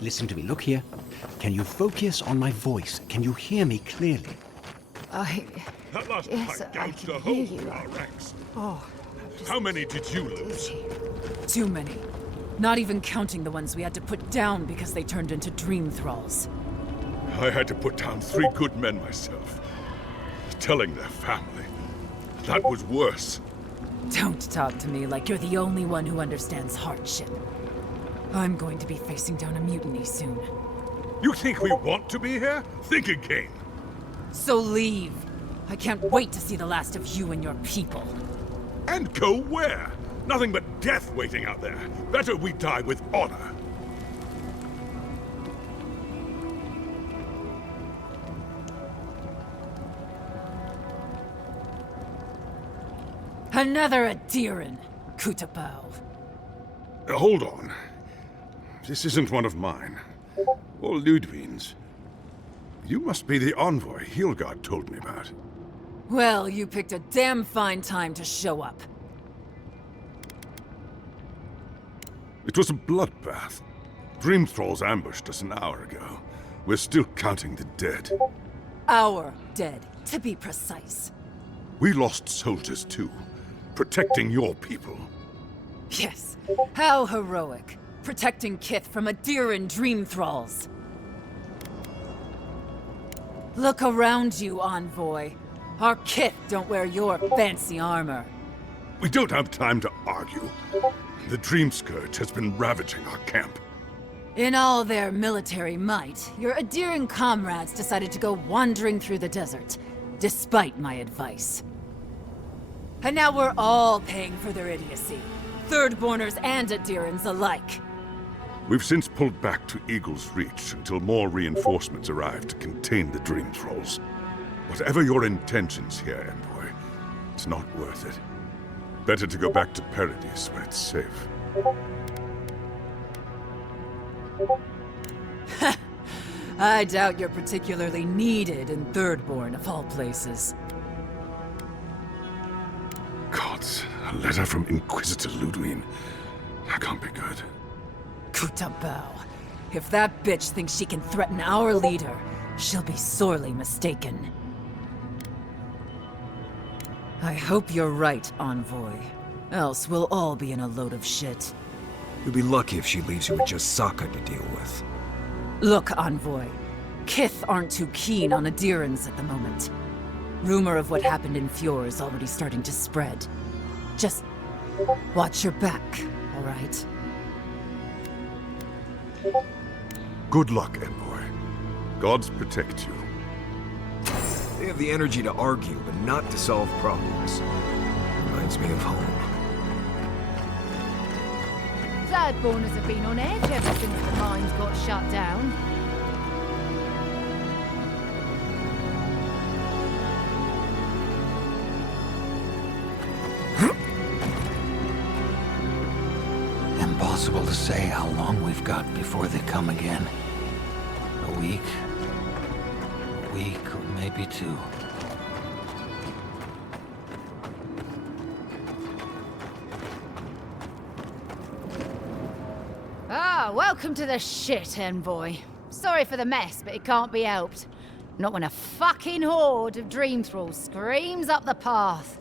Listen to me. Look here. Can you focus on my voice? Can you hear me clearly? That last Yes, fight I gouged can a hear hole in you. our ranks. Oh, How many did you lose? Too many. Not even counting the ones we had to put down because they turned into dream thralls. I had to put down 3 good men myself. Telling their family. That was worse. Don't talk to me like you're the only one who understands hardship. I'm going to be facing down a mutiny soon. You think we want to be here? Think again. So leave. I can't wait to see the last of you and your people. And go where? Nothing but death waiting out there. Better we die with honor. Another Adiran, Kutabao. Hold on. This isn't one of mine. Or Ludwig's. You must be the envoy Hilgard told me about. Well, you picked a damn fine time to show up. It was a bloodbath. Dream Thralls ambushed us an hour ago. We're still counting the dead. Our dead, to be precise. We lost soldiers too. Protecting your people. Yes, how heroic. Protecting Kith from Adiran dream thralls. Look around you, envoy. Our Kith don't wear your fancy armor. We don't have time to argue. The Dream Scourge has been ravaging our camp. In all their military might, your Adiran comrades decided to go wandering through the desert, despite my advice. And now we're all paying for their idiocy. Thirdborners and Adirans alike. We've since pulled back to Eagle's Reach until more reinforcements arrive to contain the Dream Thralls. Whatever your intentions here, Envoy, it's not worth it. Better to go back to Paradise where it's safe. I doubt you're particularly needed in Thirdborn, of all places. Gods, a letter from Inquisitor Ludwig. That can't be good. Kutabao. If that bitch thinks she can threaten our leader, she'll be sorely mistaken. I hope you're right, envoy. Else we'll all be in a load of shit. You'll be lucky if she leaves you with just Sokka to deal with. Look, envoy. Kith aren't too keen on Adirans at the moment. Rumor of what happened in Fjord is already starting to spread. Just watch your back, all right? Good luck, Envoy. Gods protect you. They have the energy to argue, but not to solve problems. Reminds me of home. Thirdborners have been on edge ever since the mines got shut down. Impossible to say how long we've got before they come again. A week, or maybe 2. Ah, welcome to the shit, Envoy. Sorry for the mess, but it can't be helped. Not when a fucking horde of Dream Thralls screams up the path.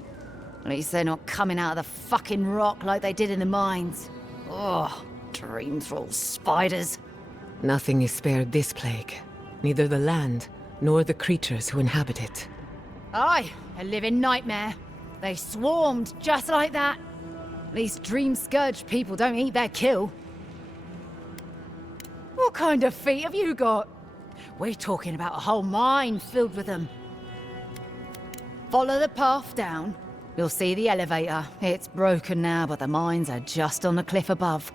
At least they're not coming out of the fucking rock like they did in the mines. Oh, Dream Thrall spiders. Nothing is spared this plague. Neither the land, nor the creatures who inhabit it. Aye, a living nightmare. They swarmed just like that. At least Dream Scourge people don't eat their kill. What kind of feet have you got? We're talking about a whole mine filled with them. Follow the path down. You'll see the elevator. It's broken now, but the mines are just on the cliff above.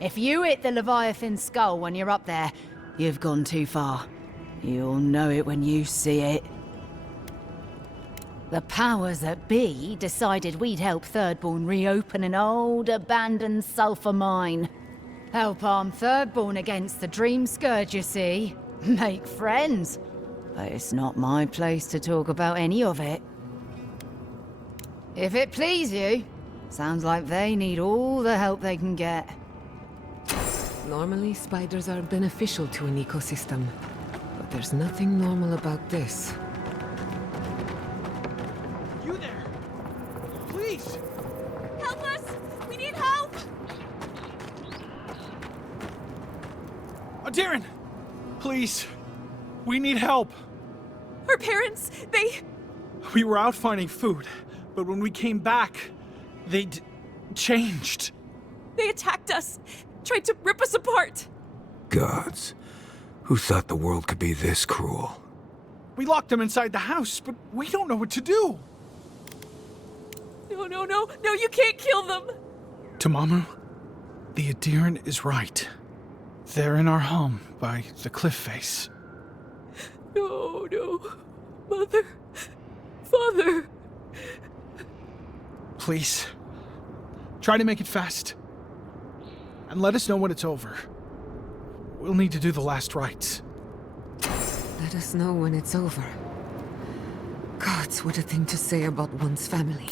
If you hit the Leviathan skull when you're up there, you've gone too far. You'll know it when you see it. The powers that be decided we'd help Thirdborn reopen an old, abandoned sulfur mine. Help arm thirdborn against the Dream Scourge, you see. Make friends. But it's not my place to talk about any of it. If it please you, sounds like they need all the help they can get. Normally, spiders are beneficial to an ecosystem. But there's nothing normal about this. You there! Please! Help us! We need help! Darren! Please! We need help! Our parents, they... We were out finding food, but when we came back, they changed. They attacked us! Tried to rip us apart! Gods. Who thought the world could be this cruel? We locked them inside the house, but we don't know what to do. No, you can't kill them! Tamamu, the Adiran is right. They're in our home by the cliff face. No. Mother. Father. Please. Try to make it fast. And let us know when it's over. We'll need to do the last rites. Let us know when it's over. Gods, what a thing to say about one's family.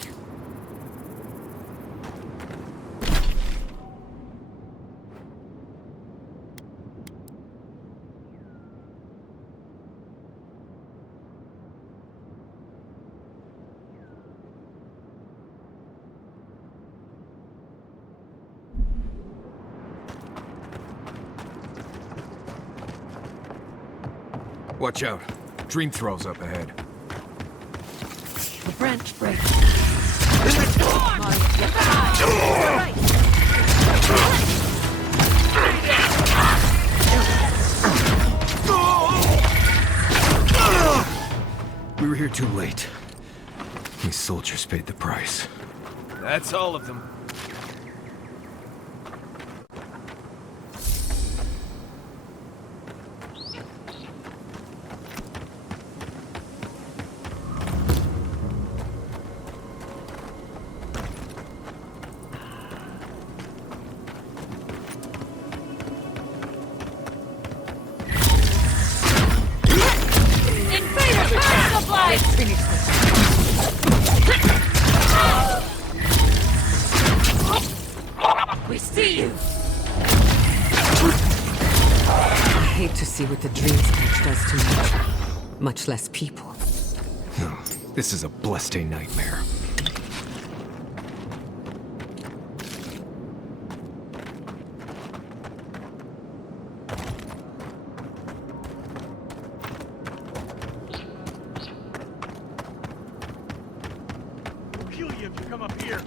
Watch out. Dream Thrall's up ahead. The branch break. We were here too late. These soldiers paid the price. That's all of them. We see you! I hate to see what the Dream Scourge does to nature, much less people. No, this is a blessed nightmare. We'll kill you if you come up here.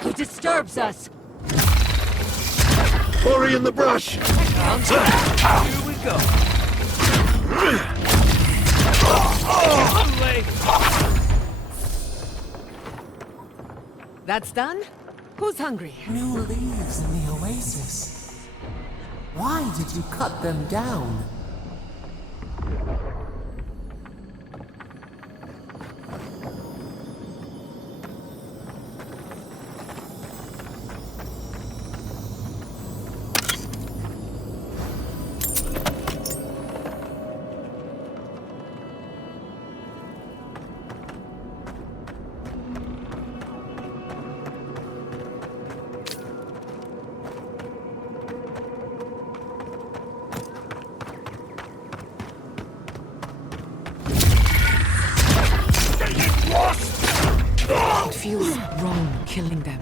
Who disturbs us? Ori in the brush! Here we go. That's done? Who's hungry? New leaves in the oasis. Why did you cut them down? It feels wrong killing them.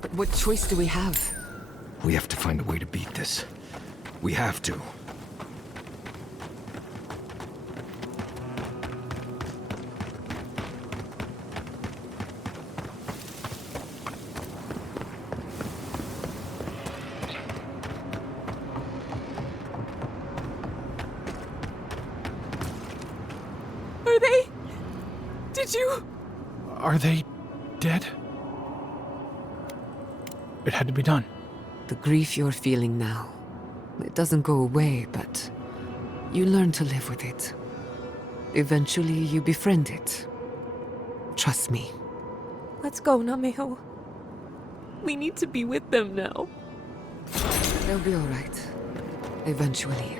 But what choice do we have? We have to find a way to beat this. We have to. Are they? Did you? Are they dead? It had to be done. The grief you're feeling now, it doesn't go away, but you learn to live with it. Eventually, you befriend it. Trust me. Let's go, Nameho. We need to be with them now. They'll be all right. Eventually.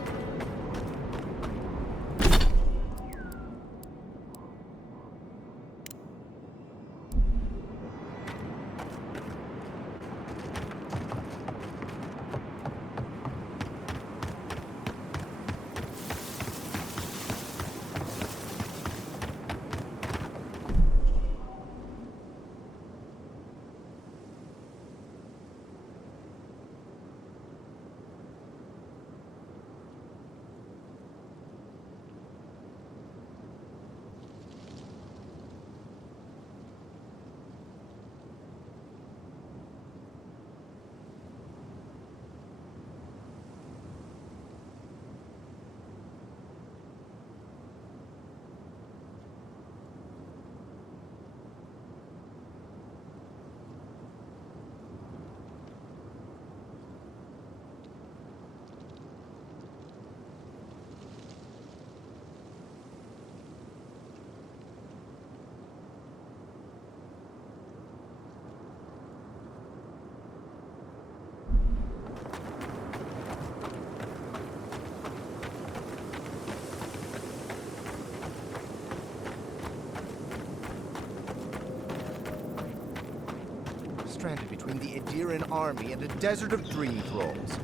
Stranded between the Aediran army and a desert of dream thralls.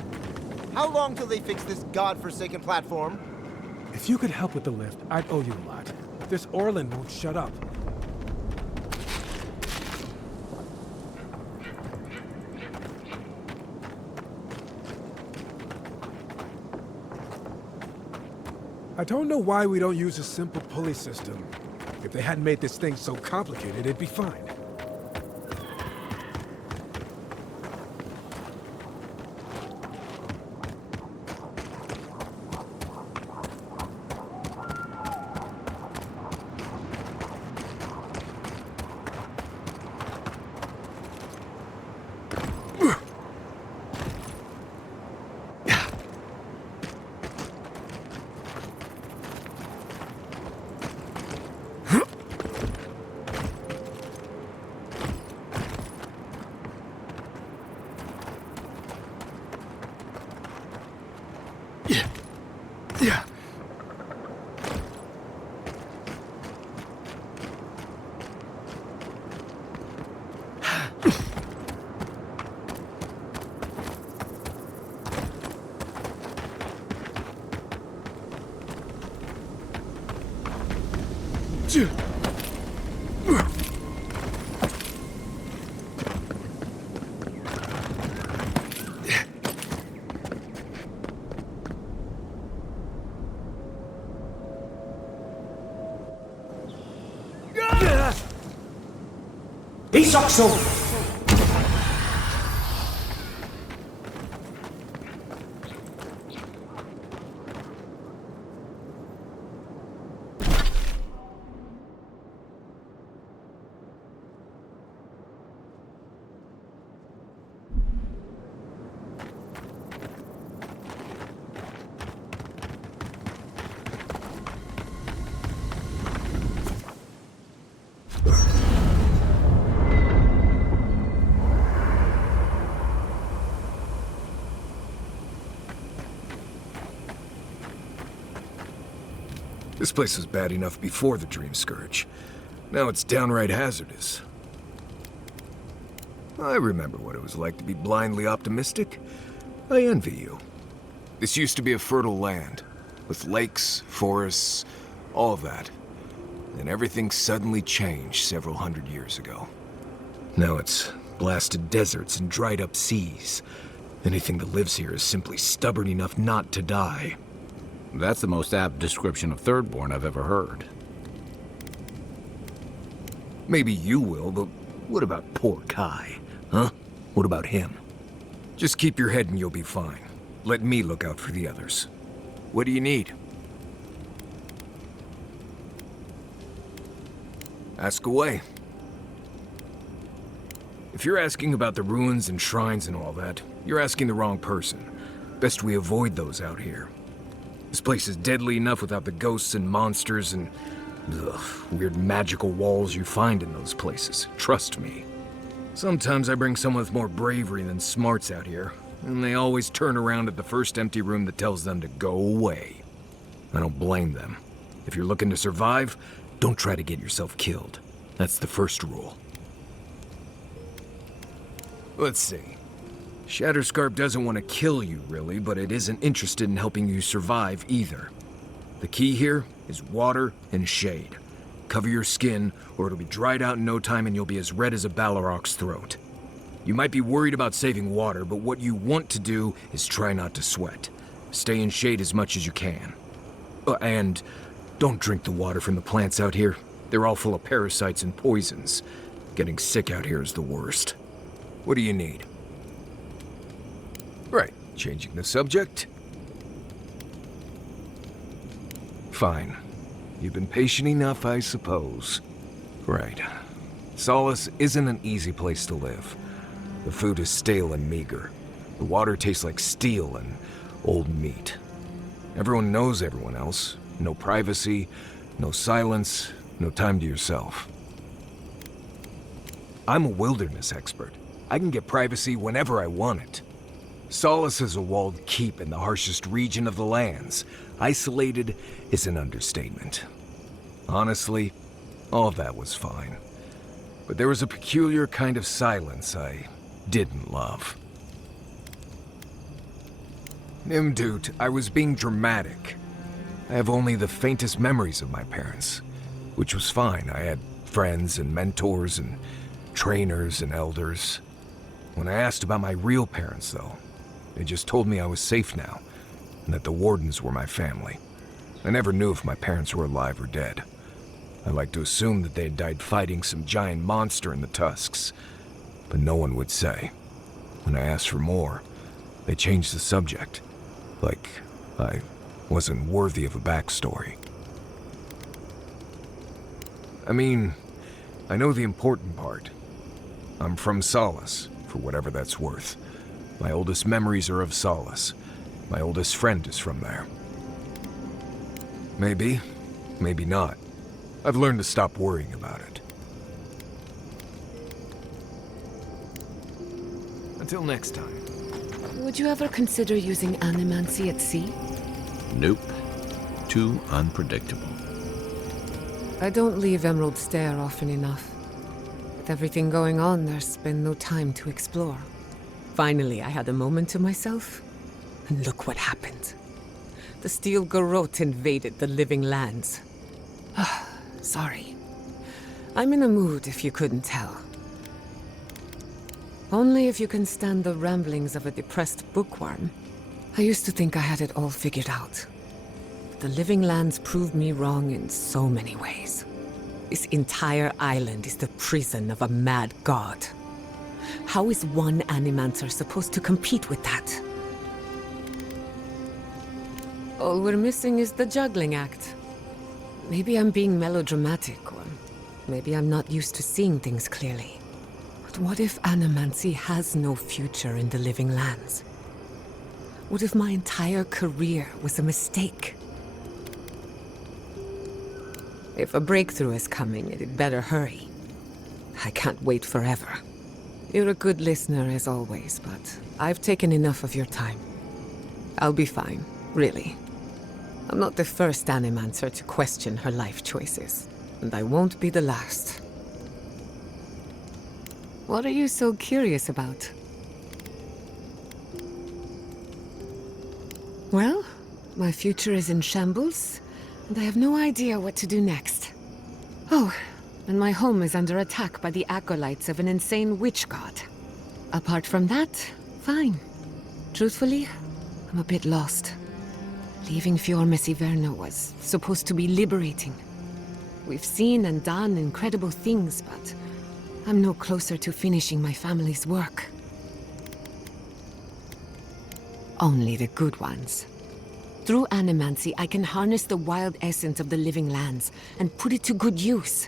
How long till they fix this godforsaken platform? If you could help with the lift, I'd owe you a lot. This Orlin won't shut up. I don't know why we don't use a simple pulley system. If they hadn't made this thing so complicated, it'd be fine. Isakso! This place was bad enough before the Dream Scourge. Now it's downright hazardous. I remember what it was like to be blindly optimistic. I envy you. This used to be a fertile land, with lakes, forests, all of that. And everything suddenly changed several hundred years ago. Now it's blasted deserts and dried up seas. Anything that lives here is simply stubborn enough not to die. That's the most apt description of Thirdborn I've ever heard. Maybe you will, but what about poor Kai? Huh? What about him? Just keep your head and you'll be fine. Let me look out for the others. What do you need? Ask away. If you're asking about the ruins and shrines and all that, you're asking the wrong person. Best we avoid those out here. This place is deadly enough without the ghosts and monsters and weird magical walls you find in those places. Trust me. Sometimes I bring someone with more bravery than smarts out here, and they always turn around at the first empty room that tells them to go away. I don't blame them. If you're looking to survive, don't try to get yourself killed. That's the first rule. Let's see. Shatterscarp doesn't want to kill you, really, but it isn't interested in helping you survive either. The key here is water and shade. Cover your skin, or it'll be dried out in no time and you'll be as red as a Balrog's throat. You might be worried about saving water, but what you want to do is try not to sweat. Stay in shade as much as you can. And don't drink the water from the plants out here. They're all full of parasites and poisons. Getting sick out here is the worst. What do you need? Right, changing the subject. Fine. You've been patient enough, I suppose. Right. Solace isn't an easy place to live. The food is stale and meager. The water tastes like steel and old meat. Everyone knows everyone else. No privacy, no silence, no time to yourself. I'm a wilderness expert. I can get privacy whenever I want it. Solace is a walled keep in the harshest region of the lands. Isolated is an understatement. Honestly, all of that was fine. But there was a peculiar kind of silence I didn't love. Nimdut, I was being dramatic. I have only the faintest memories of my parents, which was fine. I had friends and mentors and trainers and elders. When I asked about my real parents, though, they just told me I was safe now, and that the Wardens were my family. I never knew if my parents were alive or dead. I like to assume that they had died fighting some giant monster in the Tusks, but no one would say. When I asked for more, they changed the subject, like I wasn't worthy of a backstory. I mean, I know the important part. I'm from Solace, for whatever that's worth. My oldest memories are of Solace. My oldest friend is from there. Maybe, maybe not. I've learned to stop worrying about it. Until next time. Would you ever consider using animancy at sea? Nope. Too unpredictable. I don't leave Emerald Stair often enough. With everything going on, there's been no time to explore. Finally, I had a moment to myself, and look what happened. The Steel Garrote invaded the Living Lands. Sorry. I'm in a mood, if you couldn't tell. Only if you can stand the ramblings of a depressed bookworm. I used to think I had it all figured out. But the Living Lands proved me wrong in so many ways. This entire island is the prison of a mad god. How is one Animancer supposed to compete with that? All we're missing is the juggling act. Maybe I'm being melodramatic, or maybe I'm not used to seeing things clearly. But what if animancy has no future in the Living Lands? What if my entire career was a mistake? If a breakthrough is coming, it'd better hurry. I can't wait forever. You're a good listener as always, but I've taken enough of your time. I'll be fine, really. I'm not the first Animancer to question her life choices, and I won't be the last. What are you so curious about? Well, my future is in shambles, and I have no idea what to do next. Oh, and my home is under attack by the acolytes of an insane witch god. Apart from that, fine. Truthfully, I'm a bit lost. Leaving Fiormes Iverno was supposed to be liberating. We've seen and done incredible things, but I'm no closer to finishing my family's work. Only the good ones. Through animancy, I can harness the wild essence of the living lands and put it to good use.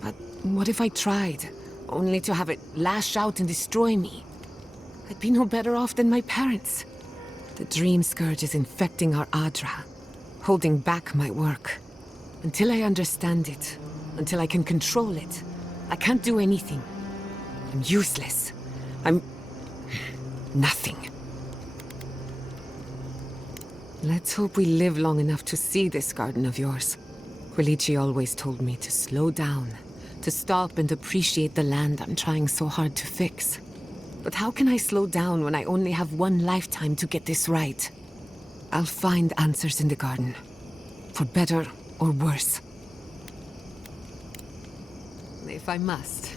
But what if I tried, only to have it lash out and destroy me? I'd be no better off than my parents. The dream scourge is infecting our Adra, holding back my work. Until I understand it, until I can control it, I can't do anything. I'm useless. I'm nothing. Let's hope we live long enough to see this garden of yours. Quilici always told me to slow down, to stop and appreciate the land I'm trying so hard to fix. But how can I slow down when I only have one lifetime to get this right? I'll find answers in the garden, for better or worse. If I must.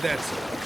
That's it.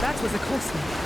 That was a close one.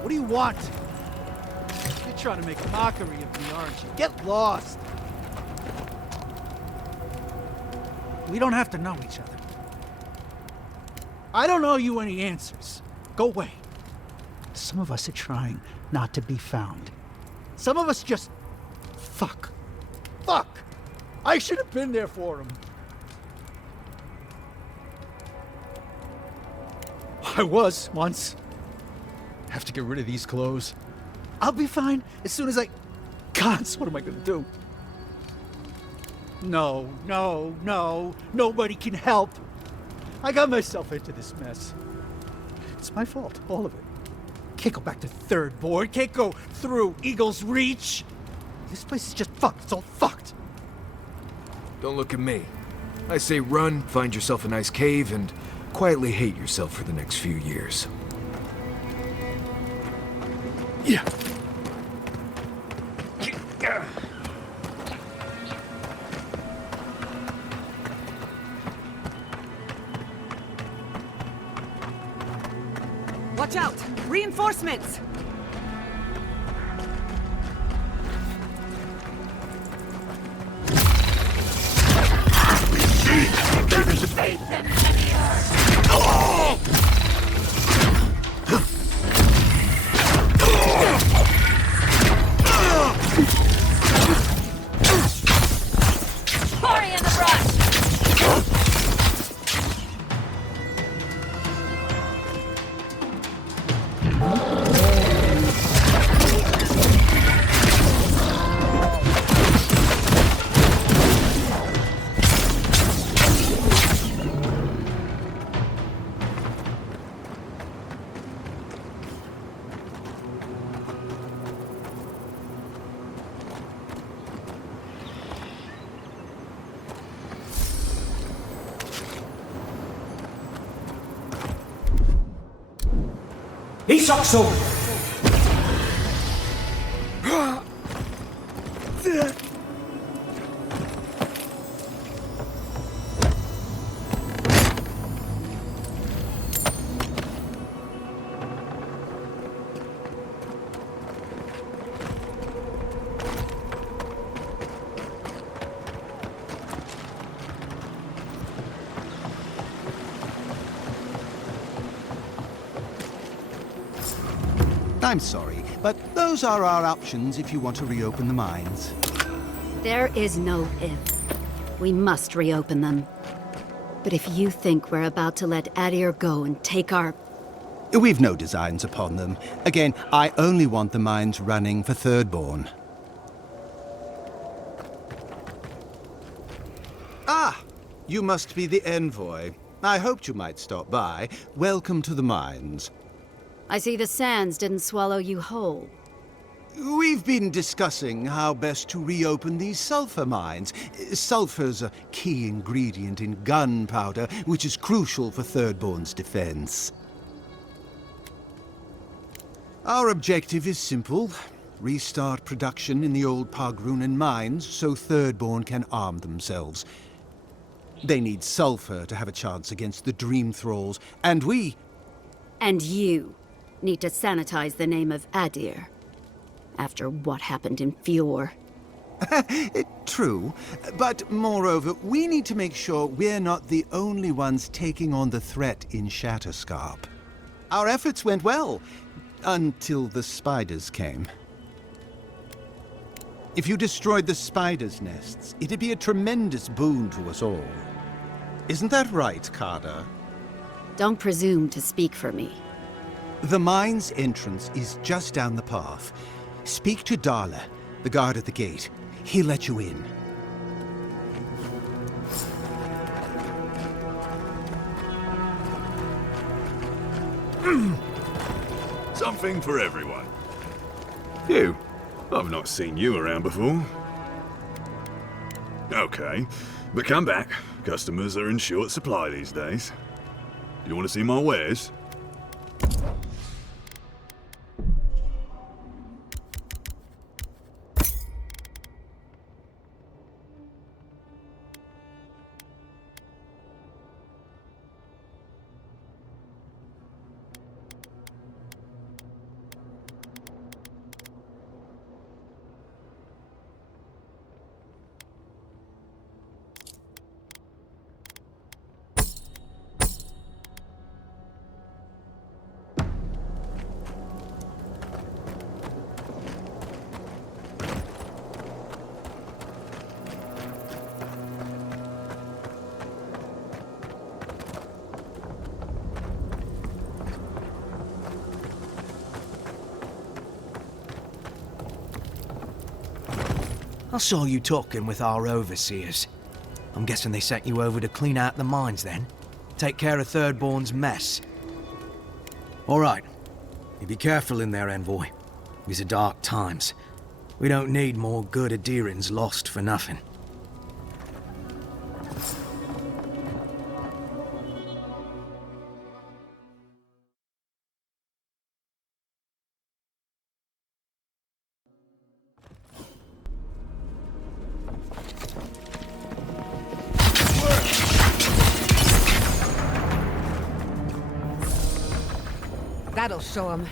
What do you want? You're trying to make a mockery of me, aren't you? Get lost! We don't have to know each other. I don't owe you any answers. Go away. Some of us are trying not to be found. Some of us just... Fuck. Fuck! I should have been there for him. I was, once. Have to get rid of these clothes. I'll be fine as soon as I... Gods, what am I gonna do? No, no, no. Nobody can help. I got myself into this mess. It's my fault, all of it. Can't go back to Third Board. Can't go through Eagle's Reach. This place is just fucked. It's all fucked. Don't look at me. I say run, find yourself a nice cave, and quietly hate yourself for the next few years. Yeah. Watch out! Reinforcements! Isakso! I'm sorry, but those are our options if you want to reopen the mines. There is no if. We must reopen them. But if you think we're about to let Adir go and take our... We've no designs upon them. Again, I only want the mines running for Thirdborn. Ah! You must be the envoy. I hoped you might stop by. Welcome to the mines. I see the sands didn't swallow you whole. We've been discussing how best to reopen these sulfur mines. Sulfur's a key ingredient in gunpowder, which is crucial for Thirdborn's defense. Our objective is simple. Restart production in the old Pogrunan mines so Thirdborn can arm themselves. They need sulfur to have a chance against the Dream Thralls, and we... And you need to sanitize the name of Adir. After what happened in Fjord. True, but moreover, we need to make sure we're not the only ones taking on the threat in Shatterscarp. Our efforts went well, until the spiders came. If you destroyed the spiders' nests, it'd be a tremendous boon to us all. Isn't that right, Carter? Don't presume to speak for me. The mine's entrance is just down the path. Speak to Darla, the guard at the gate. He'll let you in. Something for everyone. You. I've not seen you around before. Okay, but come back. Customers are in short supply these days. Do you want to see my wares? I saw you talking with our overseers. I'm guessing they sent you over to clean out the mines then? Take care of Thirdborn's mess. All right. You be careful in there, Envoy. These are dark times. We don't need more good Adirans lost for nothing. That'll show him.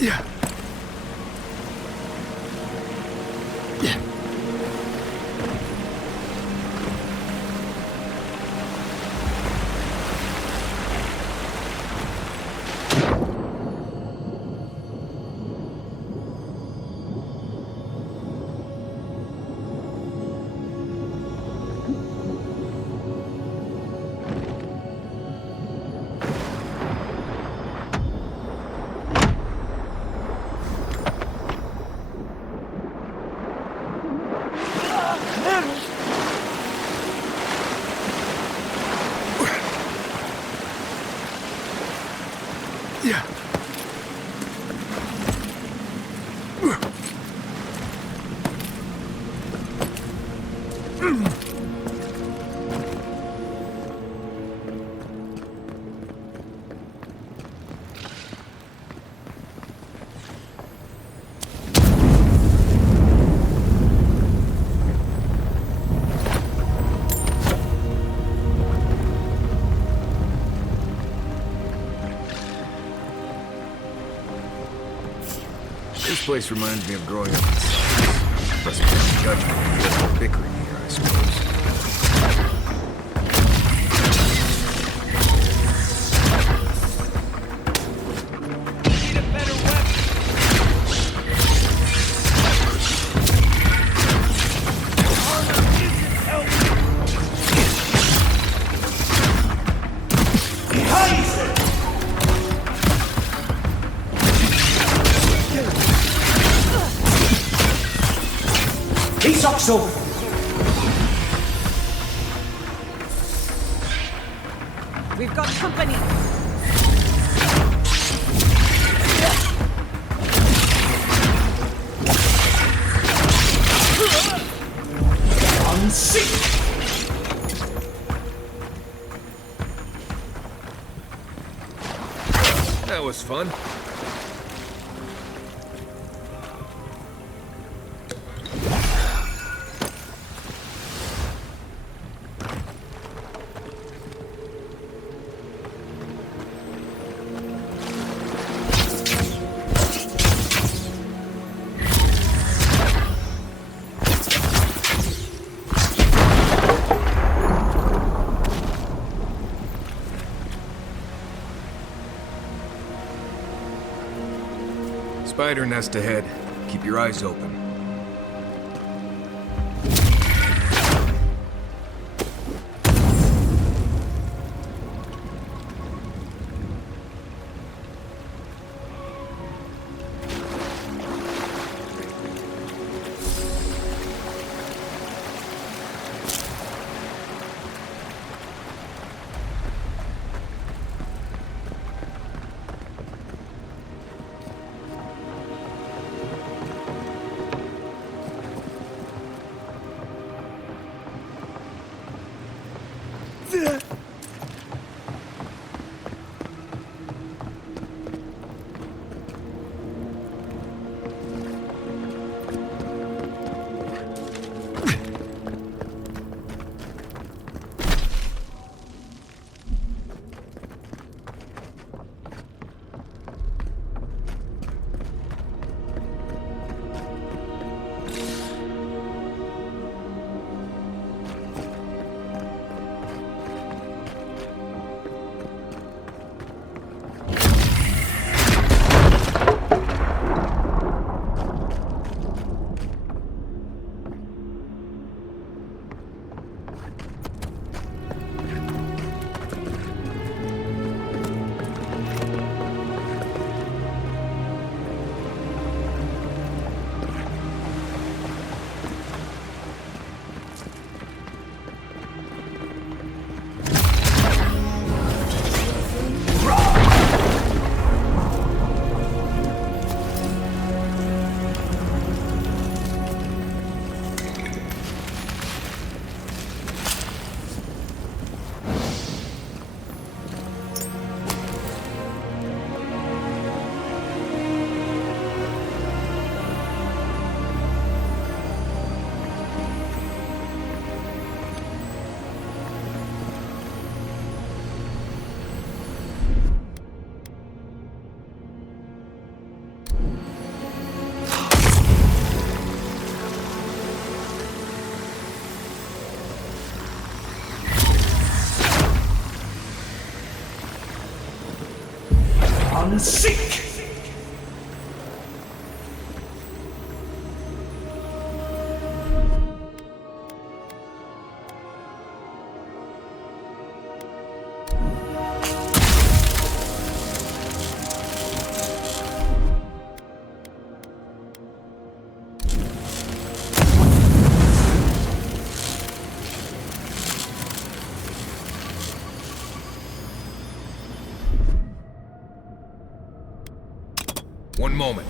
Yeah. Yeah. Yeah. This place reminds me of growing up in South. Must be judgment and a bit more bickering here, I suppose. So... We've got company! Unseat! That was fun. Spider nest ahead. Keep your eyes open. Unseat! One moment.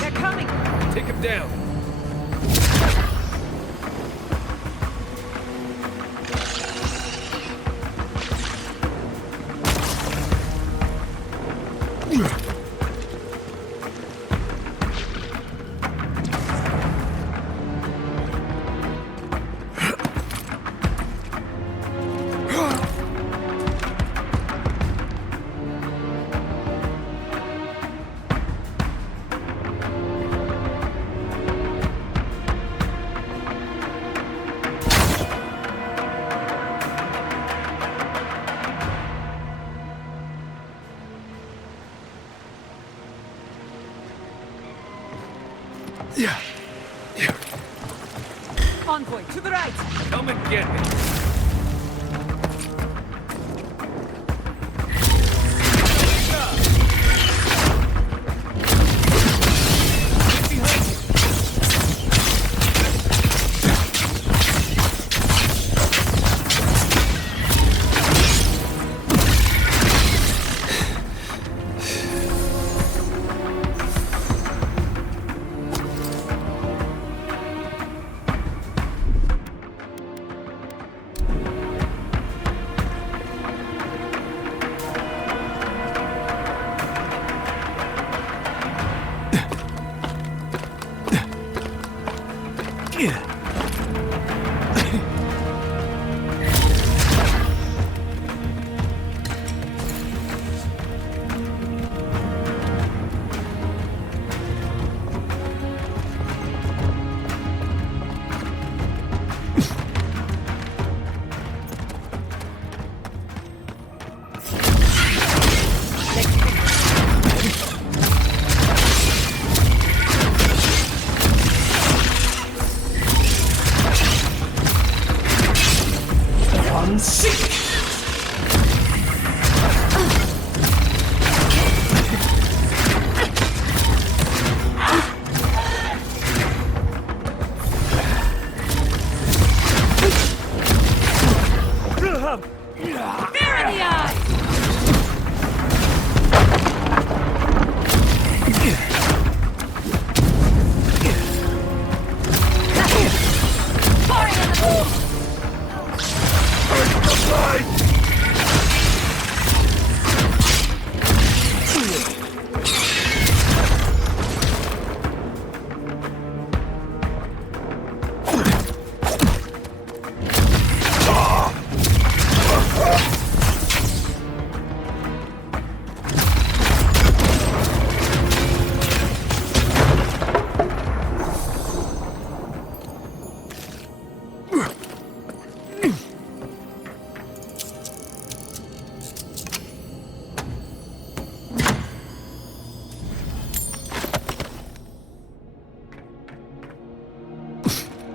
They're coming! Take him down. Envoy, to the right! Come and get me.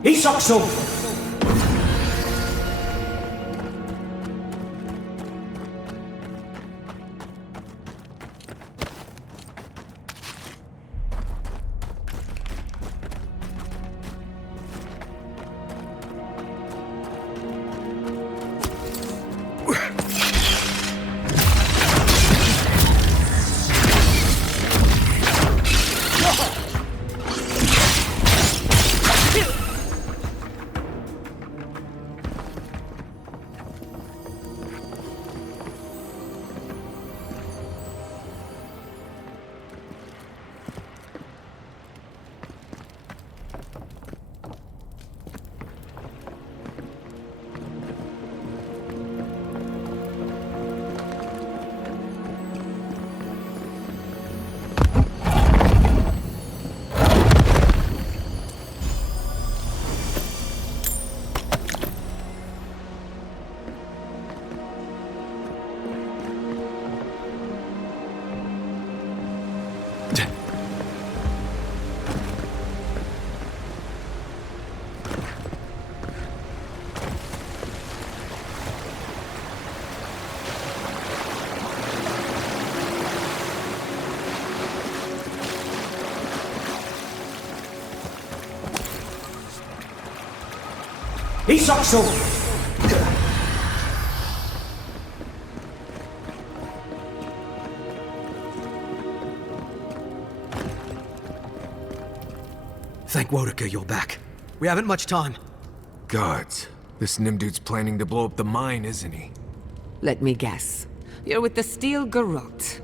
Isokso! Isokso! Thank Wodaka you're back. We haven't much time. Gods. This Nimdude's planning to blow up the mine, isn't he? Let me guess. You're with the Steel Garrote.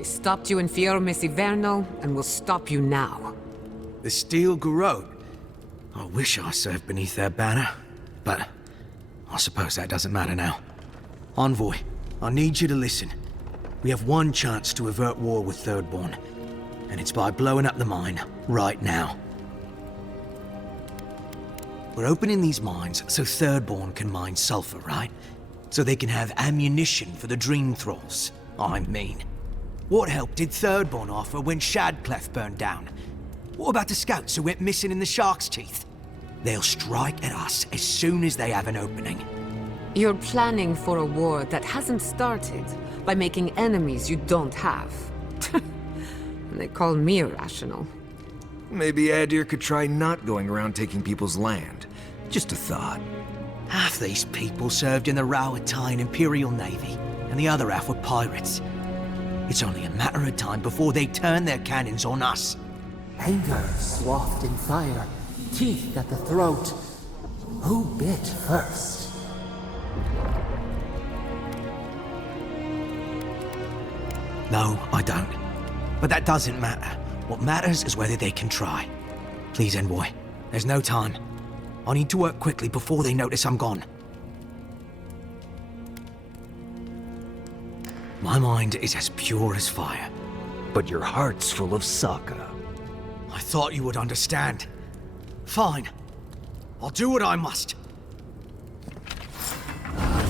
We stopped you in Fiorumis Iverno, and we'll stop you now. The Steel Garrote. I wish I served beneath their banner, but I suppose that doesn't matter now. Envoy, I need you to listen. We have one chance to avert war with Thirdborn, and it's by blowing up the mine right now. We're opening these mines so Thirdborn can mine sulfur, right? So they can have ammunition for the Dream Thralls. I mean, what help did Thirdborn offer when Shadclef burned down? What about the scouts who went missing in the Shark's Teeth? They'll strike at us as soon as they have an opening. You're planning for a war that hasn't started by making enemies you don't have. They call me irrational. Maybe Adir could try not going around taking people's land. Just a thought. Half these people served in the Rowatine Imperial Navy, and the other half were pirates. It's only a matter of time before they turn their cannons on us. Anger swathed in fire, teeth at the throat. Who bit first? No, I don't. But that doesn't matter. What matters is whether they can try. Please, Envoy. There's no time. I need to work quickly before they notice I'm gone. My mind is as pure as fire. But your heart's full of Sokka. I thought you would understand. Fine. I'll do what I must.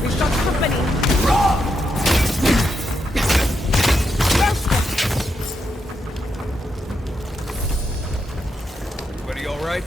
We've got company. Everybody all right?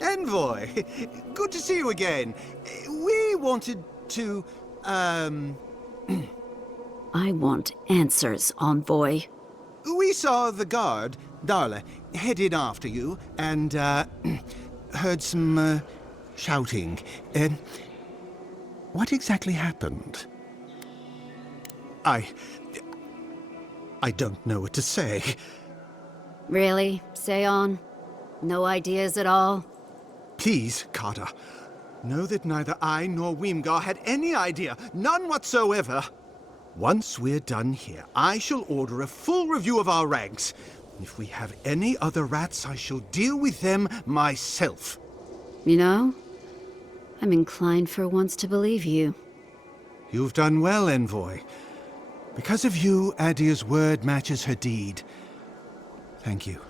Envoy, good to see you again. We wanted to, I want answers, Envoy. We saw the guard, Darla, headed after you, and, heard some, shouting. What exactly happened? I don't know what to say. Really? Say on? No ideas at all? Please, Carter. Know that neither I nor Weemgar had any idea. None whatsoever. Once we're done here, I shall order a full review of our ranks. If we have any other rats, I shall deal with them myself. You know, I'm inclined for once to believe you. You've done well, Envoy. Because of you, Adir's word matches her deed. Thank you.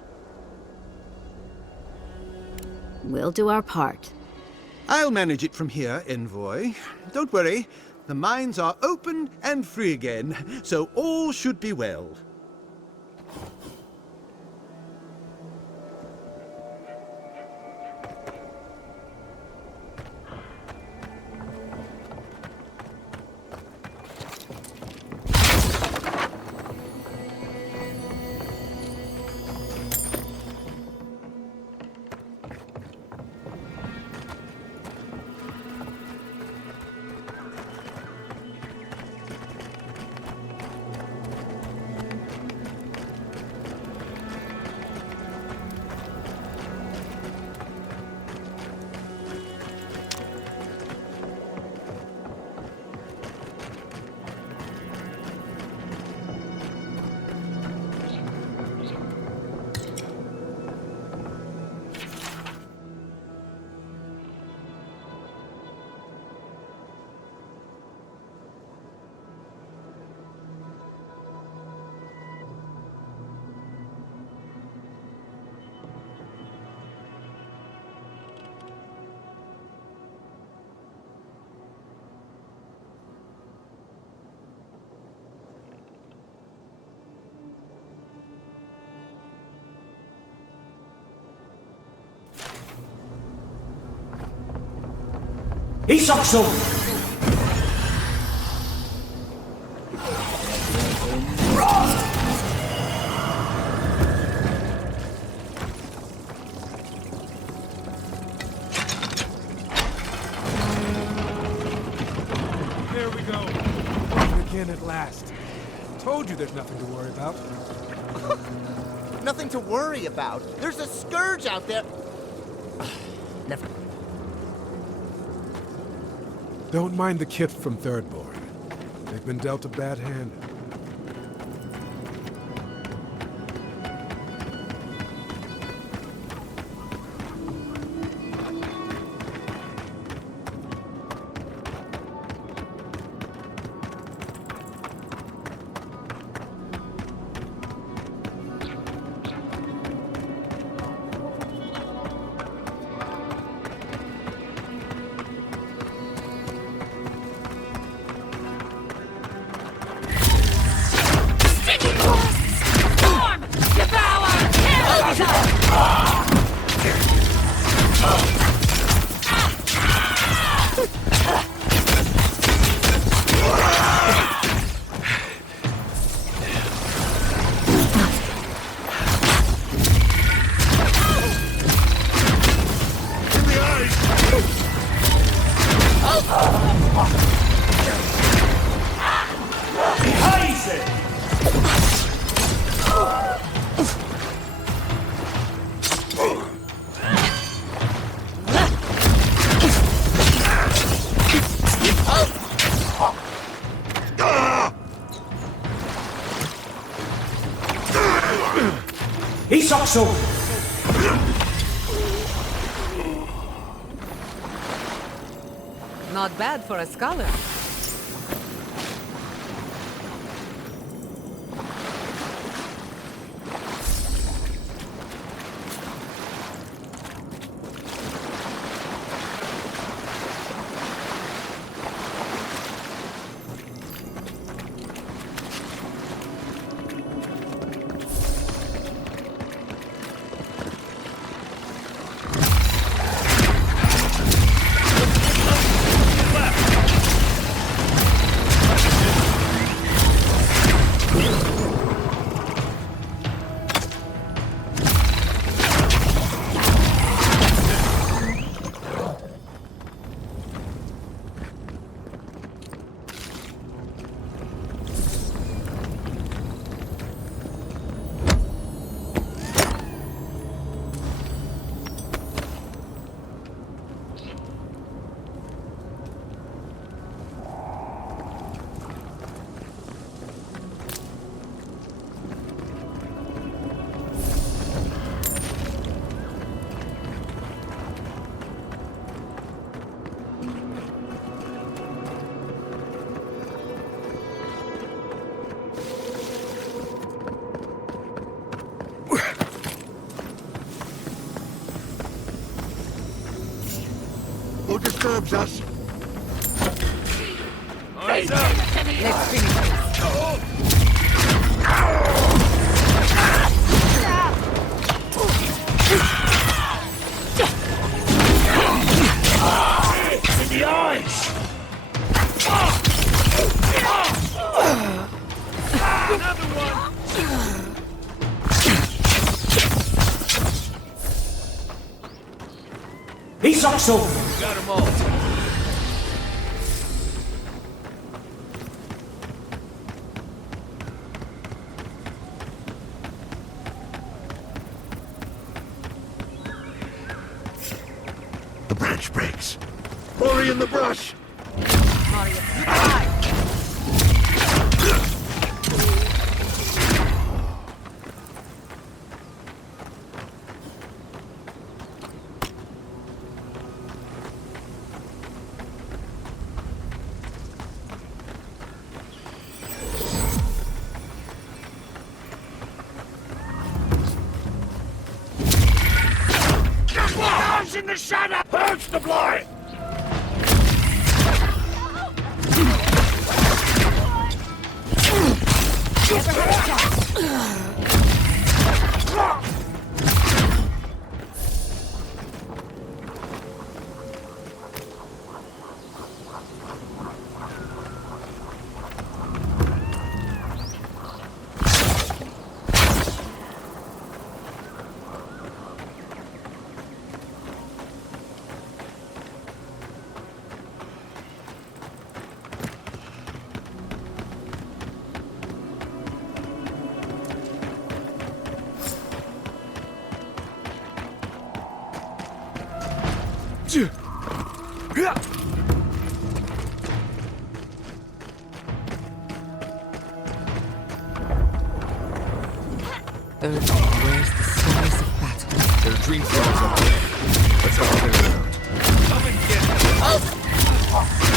We'll do our part. I'll manage it from here, Envoy. Don't worry. The mines are open and free again, so all should be well. Isokso! There we go. Again at last. Told you there's nothing to worry about. Nothing to worry about. There's a scourge out there. Never. Don't mind the kith from Thirdborn. They've been dealt a bad hand. Isokso! Not bad for a scholar. Who disturbs us? Eyes up! Let's finish this. In the eyes! Another one! Isokso! Got them all. The branch breaks. Hurry in the brush! Mario, you die! Hands in the shadow! Purge the blight! Where's the scars of battle? There are dream thralls up there. Let's help clear them out. Come and get them.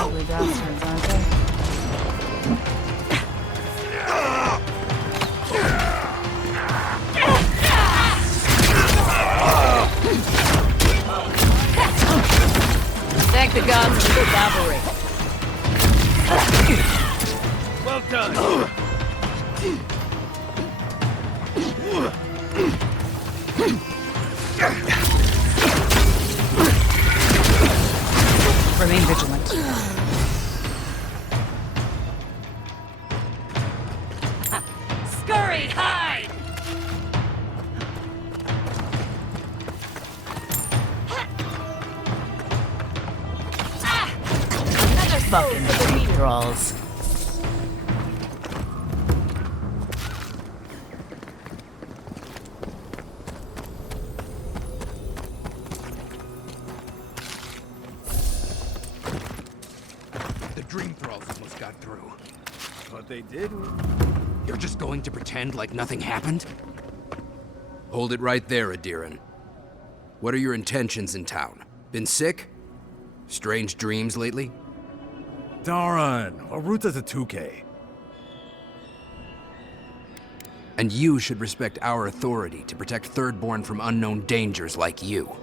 Ugly bastards, aren't they? Thank the gods for the cavalry. Well done. Remain vigilant. Scurry, hide! Another fucking dream thralls. The dream thralls almost got through. But they didn't. You're just going to pretend like nothing happened? Hold it right there, Adiran. What are your intentions in town? Been sick? Strange dreams lately? Darn, our route is a 2K. And you should respect our authority to protect Thirdborn from unknown dangers like you.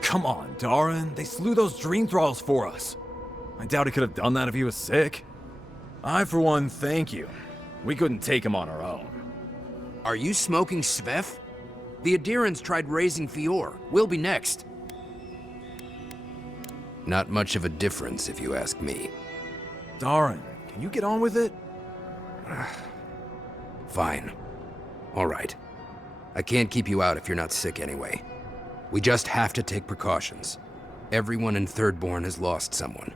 Come on, Darren. They slew those dream thralls for us. I doubt he could have done that if he was sick. I, for one, thank you. We couldn't take him on our own. Are you smoking Svef? The Adirans tried raising Fior. We'll be next. Not much of a difference, if you ask me. Darren, can you get on with it? Fine. All right. I can't keep you out if you're not sick anyway. We just have to take precautions. Everyone in Thirdborn has lost someone.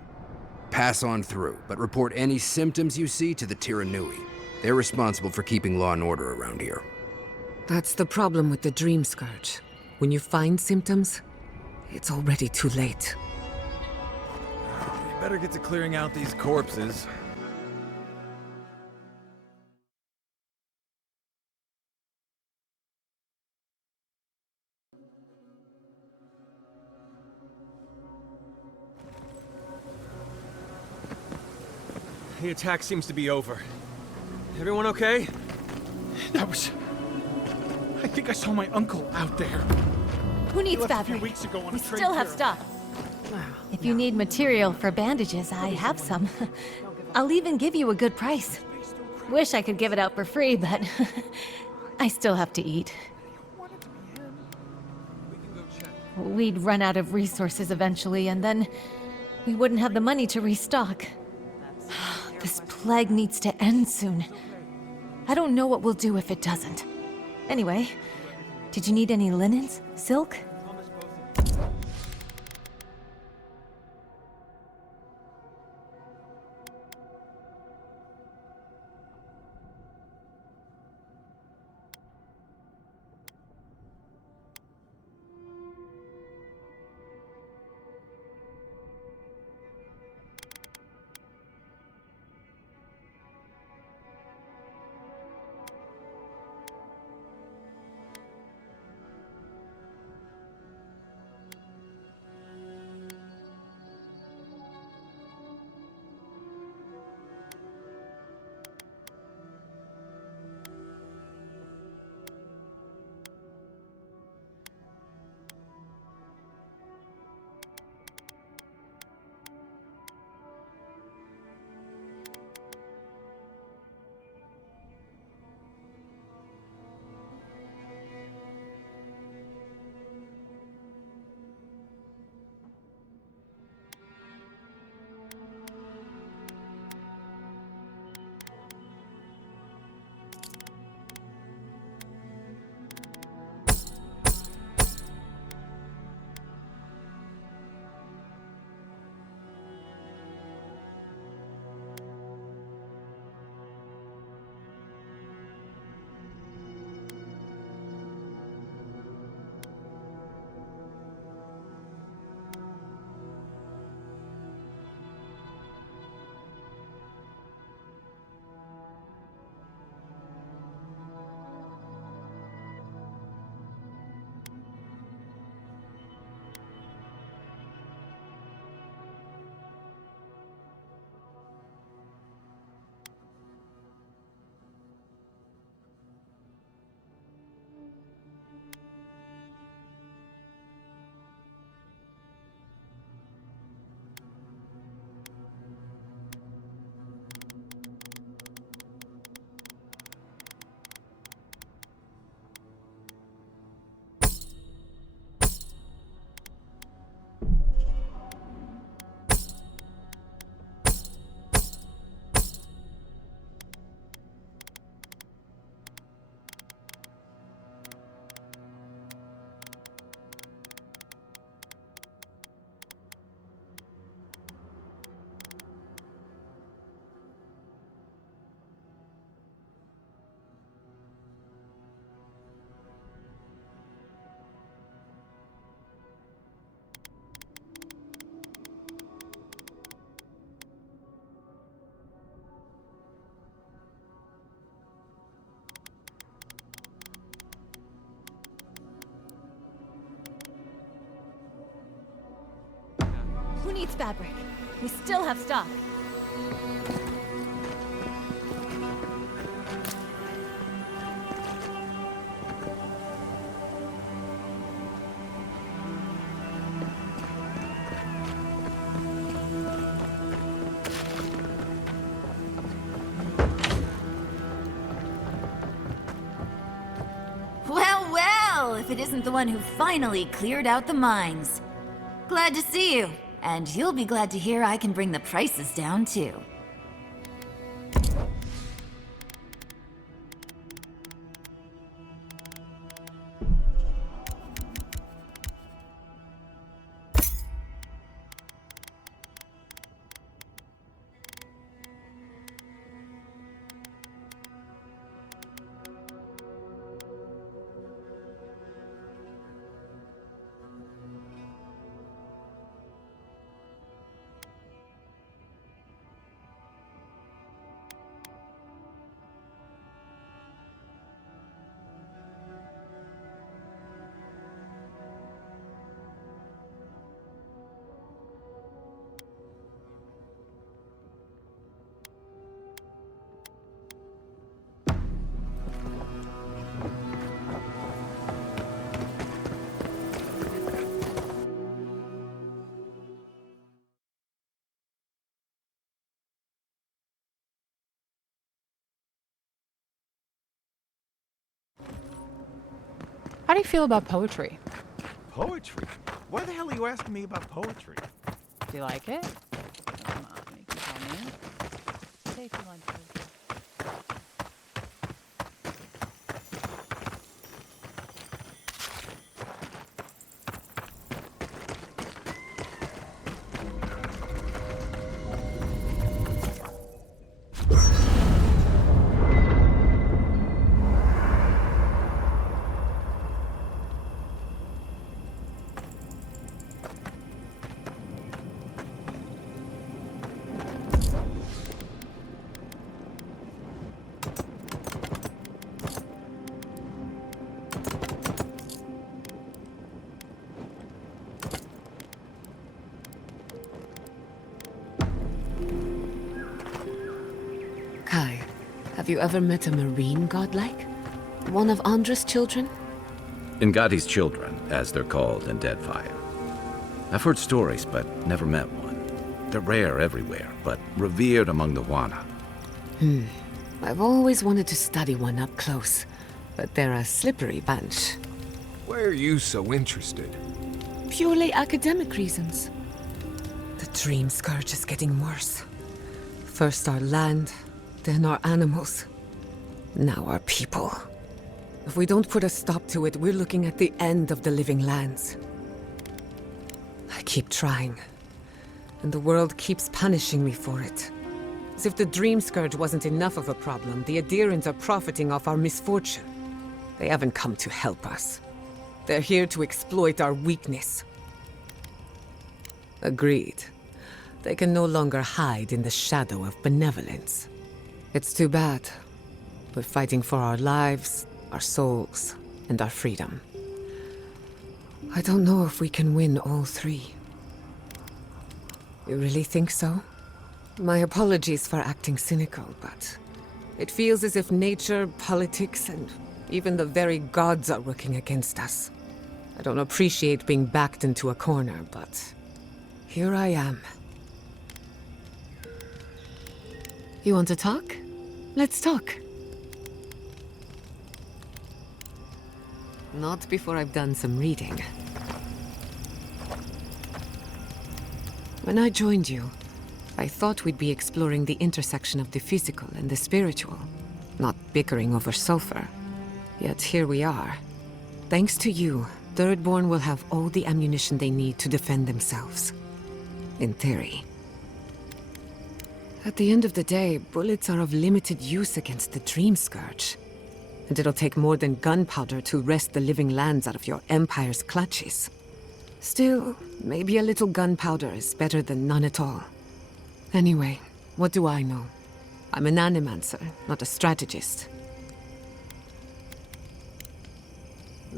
Pass on through, but report any symptoms you see to the Tiranui. They're responsible for keeping law and order around here. That's the problem with the Dream Scourge. When you find symptoms, it's already too late. We better get to clearing out these corpses. The attack seems to be over. Everyone okay? That was... I think I saw my uncle out there. Who He needs left a fabric? few weeks ago on We a trade still have caravan. stuff. If you need material for bandages, I have some. I'll even give you a good price. Wish I could give it out for free, but I still have to eat. We'd run out of resources eventually, and then we wouldn't have the money to restock. This plague needs to end soon. I don't know what we'll do if it doesn't. Anyway, did you need any linens? Silk? needs fabric? We still have stock. Well, well, if it isn't the one who finally cleared out the mines. Glad to see you. And you'll be glad to hear I can bring the prices down, too. How do you feel about poetry? Poetry? Why the hell are you asking me about poetry? Do you like it? Come on, you can tell me. Say if you like poetry. Kai, have you ever met a marine godlike? One of Andra's children? Ngati's children, as they're called in Deadfire. I've heard stories, but never met one. They're rare everywhere, but revered among the Wana. I've always wanted to study one up close, but they're a slippery bunch. Why are you so interested? Purely academic reasons. The Dream Scourge is getting worse. First our land, then our animals. Now our people. If we don't put a stop to it, we're looking at the end of the living lands. I keep trying, and the world keeps punishing me for it. As if the Dream Scourge wasn't enough of a problem, the Adirans are profiting off our misfortune. They haven't come to help us. They're here to exploit our weakness. Agreed. They can no longer hide in the shadow of benevolence. It's too bad. We're fighting for our lives, our souls, and our freedom. I don't know if we can win all three. You really think so? My apologies for acting cynical, but it feels as if nature, politics, and even the very gods are working against us. I don't appreciate being backed into a corner, but here I am. You want to talk? Let's talk. Not before I've done some reading. When I joined you, I thought we'd be exploring the intersection of the physical and the spiritual, not bickering over sulfur. Yet here we are. Thanks to you, Thirdborn will have all the ammunition they need to defend themselves. In theory. At the end of the day, bullets are of limited use against the Dream Scourge. And it'll take more than gunpowder to wrest the living lands out of your Empire's clutches. Still, maybe a little gunpowder is better than none at all. Anyway, what do I know? I'm an animancer, not a strategist.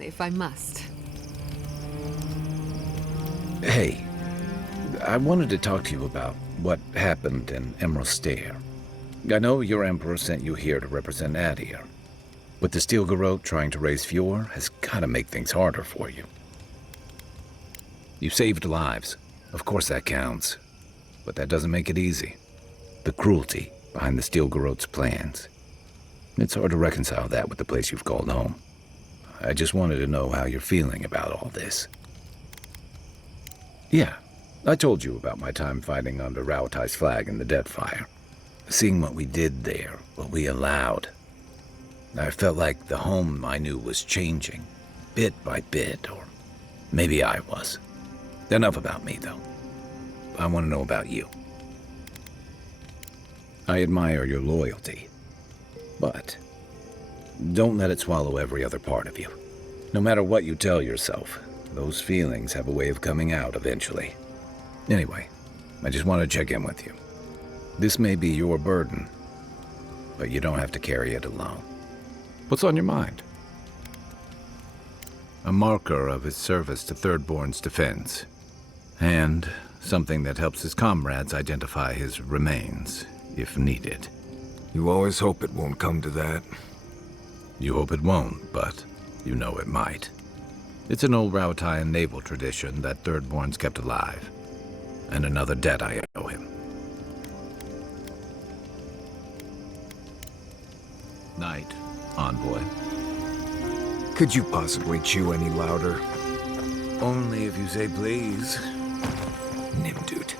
If I must. Hey, I wanted to talk to you about what happened in Emerald Stair. I know your Emperor sent you here to represent Adir. But the Steel Garrote trying to raise Fjord has got to make things harder for you. You saved lives. Of course that counts. But that doesn't make it easy. The cruelty behind the Steel Garrote's plans. It's hard to reconcile that with the place you've called home. I just wanted to know how you're feeling about all this. Yeah, I told you about my time fighting under Rauatai's flag in the Deadfire. Seeing what we did there, what we allowed. I felt like the home I knew was changing, bit by bit, or maybe I was. Enough about me, though. I want to know about you. I admire your loyalty, but don't let it swallow every other part of you. No matter what you tell yourself, those feelings have a way of coming out eventually. Anyway, I just want to check in with you. This may be your burden, but you don't have to carry it alone. What's on your mind? A marker of his service to Thirdborn's defense, and something that helps his comrades identify his remains, if needed. You always hope it won't come to that. You hope it won't, but you know it might. It's an old Rauataian naval tradition that Thirdborn's kept alive, and another debt I owe him. Night, envoy. Could you possibly chew any louder? Only if you say please. Nimdut.